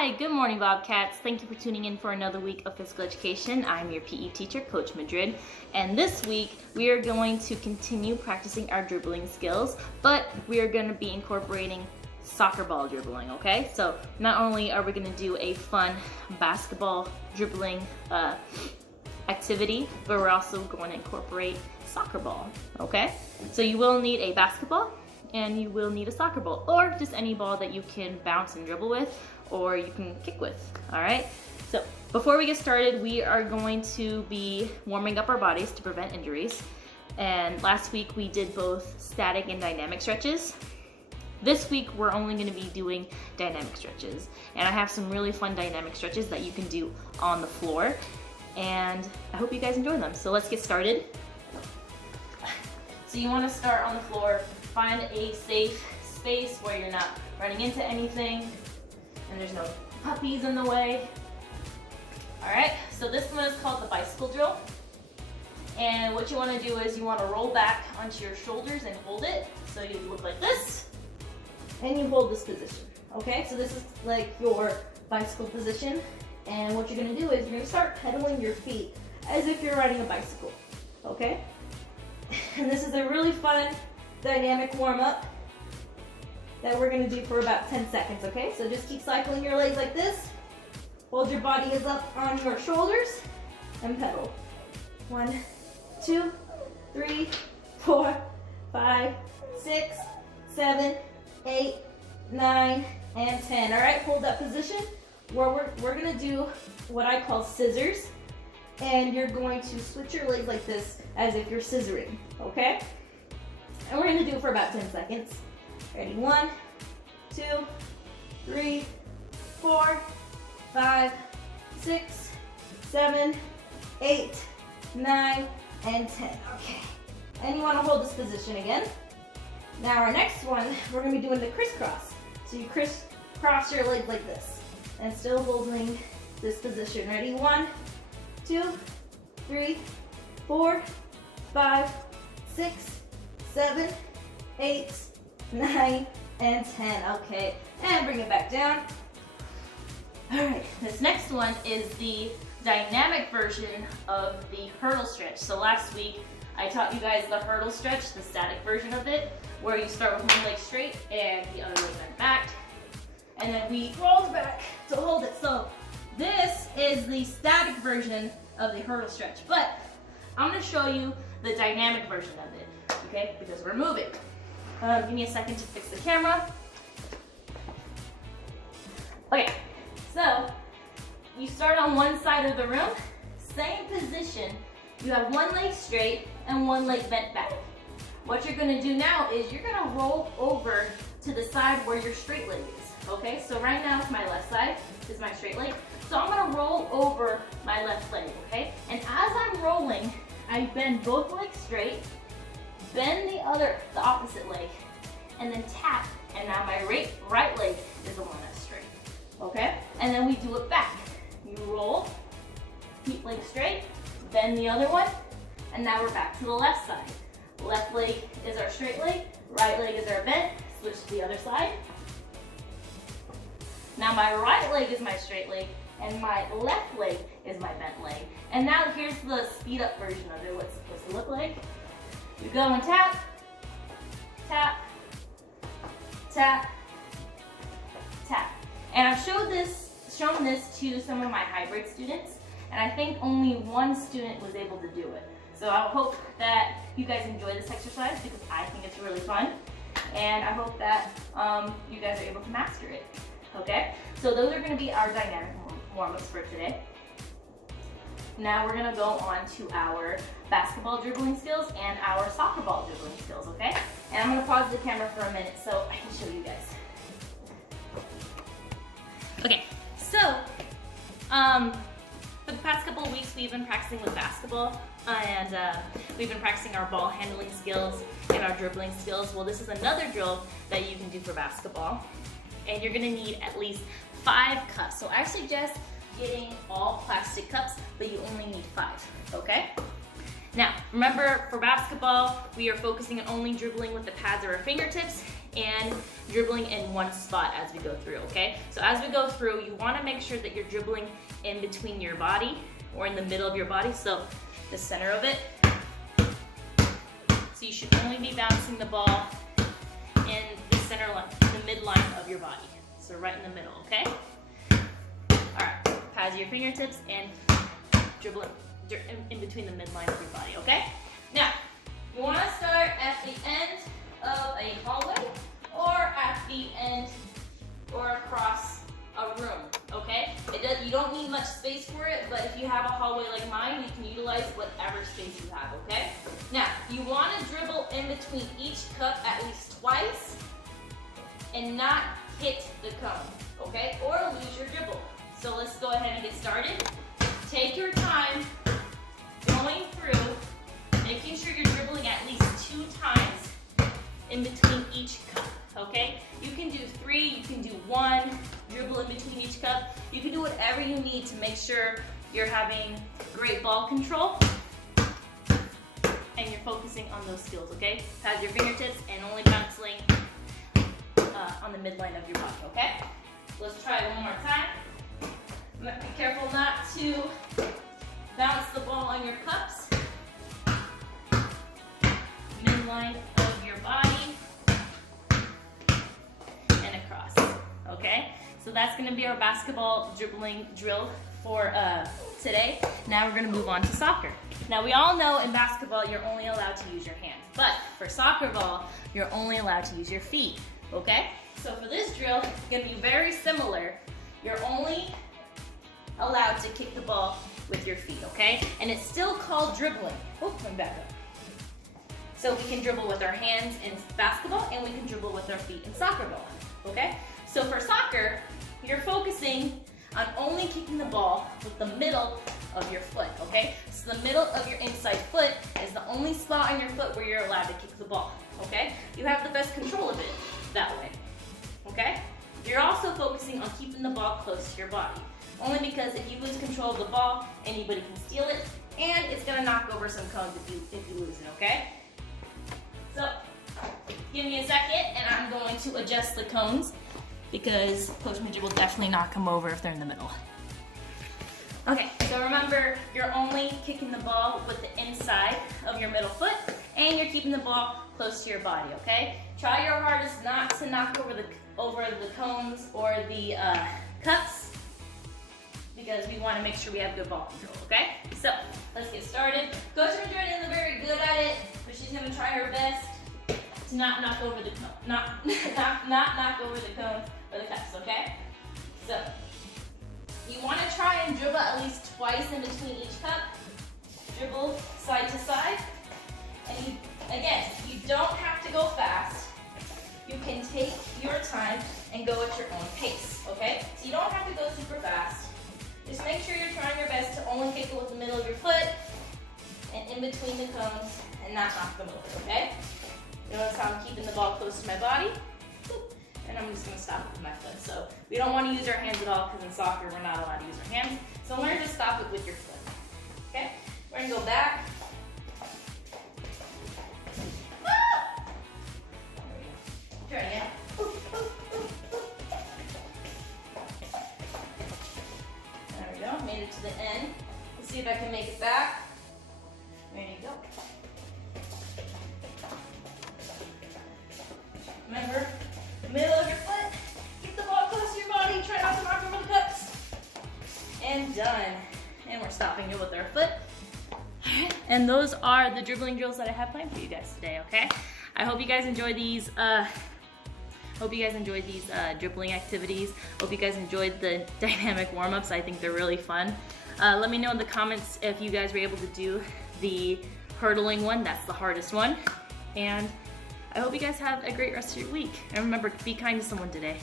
Hi, good morning Bobcats. Thank you for tuning in for another week of physical education. I'm your PE teacher, Coach Madrid, and this week we are going to continue practicing our dribbling skills, but we are going to be incorporating soccer ball dribbling, okay? So not only are we going to do a fun basketball dribbling activity, but we're also going to incorporate soccer ball, okay? So you will need a basketball and you will need a soccer ball, or just any ball that you can bounce and dribble with, or you can kick with, all right? So before we get started, we are going to be warming up our bodies to prevent injuries. And last week we did both static and dynamic stretches. This week we're only gonna be doing dynamic stretches. And I have some really fun dynamic stretches that you can do on the floor. And I hope you guys enjoy them. So let's get started. So you wanna start on the floor, find a safe space where you're not running into anything and there's no puppies in the way. All right, so this one is called the bicycle drill. And what you wanna do is you wanna roll back onto your shoulders and hold it. So you look like this, and you hold this position, okay? So this is like your bicycle position. And what you're gonna do is you're gonna start pedaling your feet as if you're riding a bicycle, okay? And this is a really fun dynamic warm-up that we're gonna do for about 10 seconds, okay? So just keep cycling your legs like this. Hold your body is up on your shoulders and pedal. 1, 2, 3, 4, 5, 6, 7, 8, 9, and 10. All right, hold that position. Where we're gonna do what I call scissors, and you're going to switch your legs like this as if you're scissoring, okay? And we're gonna do it for about 10 seconds. Ready? 1, 2, 3, 4, 5, 6, 7, 8, 9, and 10. Okay. And you wanna hold this position again. Now our next one, we're gonna be doing the crisscross. So you crisscross your legs like this, and still holding this position. Ready? 1, 2, 3, 4, 5, 6, 7, 8, 9, and 10. Okay, and bring it back down. All right, this next one is the dynamic version of the hurdle stretch. So last week, I taught you guys the hurdle stretch, the static version of it, where you start with one leg straight and the other leg bent back. And then we roll back to hold it. So this is the static version of the hurdle stretch, but I'm gonna show you the dynamic version of it, okay? Because we're moving. Give me a second to fix the camera. Okay, so you start on one side of the room, same position. You have one leg straight and one leg bent back. What you're gonna do now is you're gonna roll over to the side where your straight leg is, okay? So right now it's my left side, this is my straight leg. So I'm gonna roll over my left leg, okay? And as I'm rolling, I bend both legs straight, bend the opposite leg, and then tap, and now my right leg is the one that's straight, okay? And then we do it back. You roll, keep leg straight, bend the other one, and now we're back to the left side. Left leg is our straight leg, right leg is our bent, switch to the other side. Now my right leg is my straight leg, and my left leg is my bent leg. And now here's the speed up version of it, what it's supposed to look like. You go and tap, tap, tap, tap. And I've shown this to some of my hybrid students, and I think only one student was able to do it. So I hope that you guys enjoy this exercise because I think it's really fun. And I hope that you guys are able to master it, okay? So those are gonna be our dynamic warm-ups for today. Now we're gonna go on to our basketball dribbling skills and our soccer ball dribbling skills, okay? And I'm gonna pause the camera for a minute so I can show you guys. Okay, so for the past couple of weeks we've been practicing with basketball, and we've been practicing our ball handling skills and our dribbling skills. Well, this is another drill that you can do for basketball, and you're gonna need at least 5 cups. So I suggest getting all plastic cups, but you only need 5, okay? Now, remember for basketball, we are focusing on only dribbling with the pads of our fingertips, and dribbling in one spot as we go through, okay? So as we go through, you wanna make sure that you're dribbling in between your body or in the middle of your body, so the center of it. So you should only be bouncing the ball in the center line, the midline of your body. So right in the middle, okay? All right, pad your fingertips and dribble in between the midline of your body, okay? Now, you wanna start at the end of a hallway or at the end or across a room, okay? You don't need much space for it, but if you have a hallway like mine, you can utilize whatever space you have, okay? Now, you wanna dribble in between each cup at least twice and not hit the cone, okay? Or lose your dribble. So let's go ahead and get started. Take your time going through, making sure you're dribbling at least 2 times in between each cup, okay? You can do 3, you can do 1, dribble in between each cup. You can do whatever you need to make sure you're having great ball control and you're focusing on those skills, okay? Pad your fingertips and only bouncing on the midline of your body, okay? Let's try it one more time. Be careful not to bounce the ball on your cups. Midline of your body and across, okay? So that's gonna be our basketball dribbling drill for today. Now we're gonna move on to soccer. Now we all know in basketball you're only allowed to use your hands, but for soccer ball, you're only allowed to use your feet, okay? So for this drill, it's gonna be very similar. You're only allowed to kick the ball with your feet, okay? And it's still called dribbling. Oh, come back up. So we can dribble with our hands in basketball and we can dribble with our feet in soccer ball, okay? So for soccer, you're focusing on only kicking the ball with the middle of your foot, okay? So the middle of your inside foot is the only spot on your foot where you're allowed to kick the ball, okay? You have the best control of it that way, okay? You're also focusing on keeping the ball close to your body, only because if you lose control of the ball, anybody can steal it, and it's gonna knock over some cones if you lose it, okay? So, give me a second, and I'm going to adjust the cones because Coach Midget will definitely knock them over if they're in the middle. Okay, so remember, you're only kicking the ball with the inside of your middle foot, and you're keeping the ball close to your body, okay? Try your hardest not to knock over the cones or the cups, because we want to make sure we have good ball control, okay? So, let's get started. Coach Madrid isn't very good at it, but she's gonna try her best to not knock over the cone, not knock over the cone or the cups, okay? So, you want to try and dribble at least twice in between each cup. Dribble side to side. And you don't have to go fast. You can take your time and go at your own pace, okay? So you don't have to go super fast. Just make sure you're trying your best to only kick it with the middle of your foot and in between the cones and not knock them over, okay? Notice how I'm keeping the ball close to my body. And I'm just gonna stop it with my foot. So we don't wanna use our hands at all because in soccer we're not allowed to use our hands. So learn to stop it with your foot, okay? We're gonna go back. Ah! Try it again. There we go, made it to the end. Let's see if I can make it back. There you go. Remember, middle of your foot, keep the ball close to your body, try not to knock over the cups. And done. And we're stopping it with our foot. And those are the dribbling drills that I have planned for you guys today, okay? I hope you guys enjoy these dribbling activities. Hope you guys enjoyed the dynamic warm-ups. I think they're really fun. Let me know in the comments if you guys were able to do the hurdling one. That's the hardest one. And I hope you guys have a great rest of your week. And remember, be kind to someone today.